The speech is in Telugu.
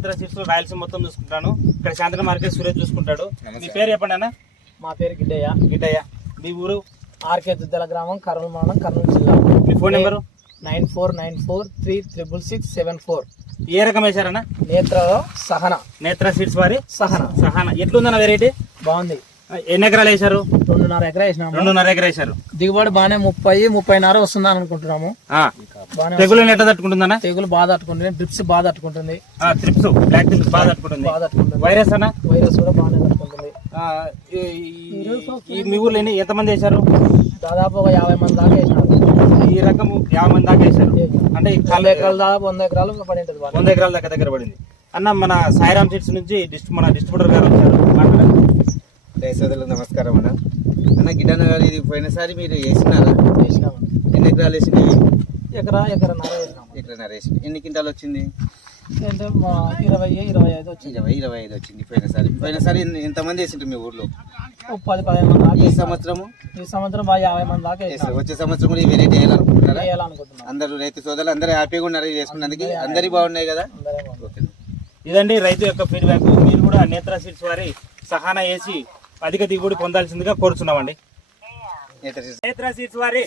నేత్ర సీడ్స్ రాయలసీమ మొత్తం చూసుకుంటాను. ఇక్కడ శాంతన మార్కెట్ సురేష్ చూసుకుంటాడు. మీ పేరు చెప్పండి అన్న. మా పేరు గిడ్డయ్య. మీ ఊరు? ఆర్కే దుద్దల గ్రామం, కర్నూలు మండలం, కర్నూలు జిల్లా. మీ ఫోన్ నెంబరు? 9494366674. ఏ రకం వేశారన్న? నేత్ర సీడ్స్ వారి సహన. ఎట్లుందన్న వెరైటీ? బాగుంది. ఎన్ని ఎకరాలు వేశారు? 2.5 ఎకరా వేసినాము. 2.5 ఎకరా వేశారు. దిగుబడి బాగానే 30-30.5 వస్తుందని అనుకుంటున్నాము. తెగులు ఎట్లా తట్టుకుంటుందన్న? తెగులు బాగా తట్టుకుంటుంది. డ్రిప్స్ బాగా తట్టుకుంటుంది. ట్రిప్స్, బ్లాక్ ట్రిప్స్ బాగా తట్టుకుంటుంది. వైరస్ అన్న? వైరస్ కూడా బాగానే తట్టుకుంటుంది. మీ ఊర్లో ఎంతమంది వేశారు? దాదాపు ఒక 50 మంది దాకా వేసినారు. ఈ రకం 50 మంది దాకా వేశారు. అంటే 100 ఎకరాలు దాదాపు 100 ఎకరాలు పడి ఉంటుంది. 100 ఎకరాల దాకా దగ్గర పడింది. అన్న మన సాయిరామ్ సీడ్స్ నుంచి మన డిస్ట్రిబ్యూటర్ గారు వచ్చారు, మాట్లాడారు. రైతులకు నమస్కారం అన్న. అన్న గిడ్డన్న గారు, ఇది పోయినసారి మీరు వేసినారా? వేసినాము. ఎన్ని ఎకరాలు వేసినాయి? ఎకరన్నర వేసినాము. ఎకరన్నర వేసి ఎన్ని క్వింటాలు వచ్చింది? అంటే 20-25 వచ్చింది. 25 వచ్చింది పోయినసారి ఎంతమంది వేసింటారు మీ ఊర్లో? 10-15 మంది దాకా. ఈ సంవత్సరం బాగా 50 మంది దాకా వేస్తారు. వచ్చే సంవత్సరం కూడా ఈ వెరైటీ వేయాలనుకుంటున్నారా? వేయాలనుకుంటున్నాం. అందరూ రైతు సోదరులు అందరూ హ్యాపీగా ఉన్నారు వేసుకున్నందుకు? అందరి బాగున్నాయి కదా? ఓకే. ఇదండి రైతు యొక్క ఫీడ్బ్యాక్. మీరు కూడా నేత్ర సీడ్స్ వారి సహానా వేసి అధిక దిగుబడి పొందాల్సిందిగా కోరుచున్నామండి. నేత్ర సీడ్స్ వారి